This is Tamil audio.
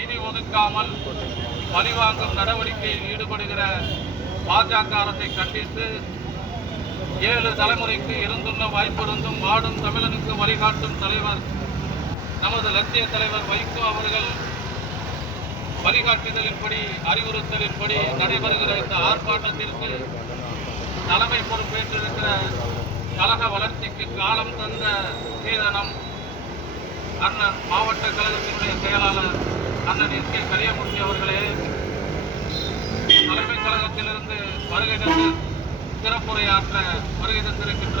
நிதி ஒதுக்காமல் பழிவாங்கும் நடவடிக்கையில் ஈடுபடுகிற பாஜக அரசை கண்டித்து ஏழு தலைமுறைக்கு இருந்துள்ள வாய்ப்பிருந்தும் வாடும் தமிழனுக்கு வழிகாட்டும் தலைவர் நமது லட்சிய தலைவர் வைகோ அவர்கள் வழிகாட்டுதலின்படி அறிவுறுத்தலின்படி நடைபெறுகிற இந்த ஆர்ப்பாட்டத்திற்கு தலைமை பொறுப்பேற்றிருக்கிற கழக வளர்ச்சிக்கு காலம் தந்த சீதனம் அண்ணன் மாவட்ட கழகத்தினுடைய செயலாளர் அண்ணன் எஸ் கே கலியமூர்த்தி அவர்களே கழகத்திலிருந்து வருகை தந்து சிறப்புரையாற்ற வருகை தந்திருக்கின்ற